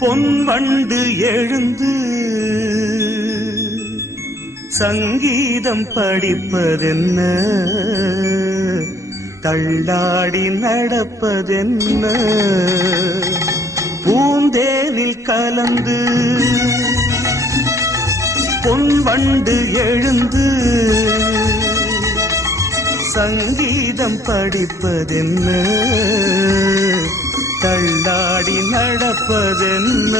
பொன்வண்டு எழுந்து சங்கீதம் படிப்பதென்ன, தள்ளாடி நடப்பதென்ன, பூந்தேனில் கலந்து பொன்வண்டு எழுந்து சங்கீதம் படிப்பதென்ன, தள்ளாடி நடப்பதென்ன.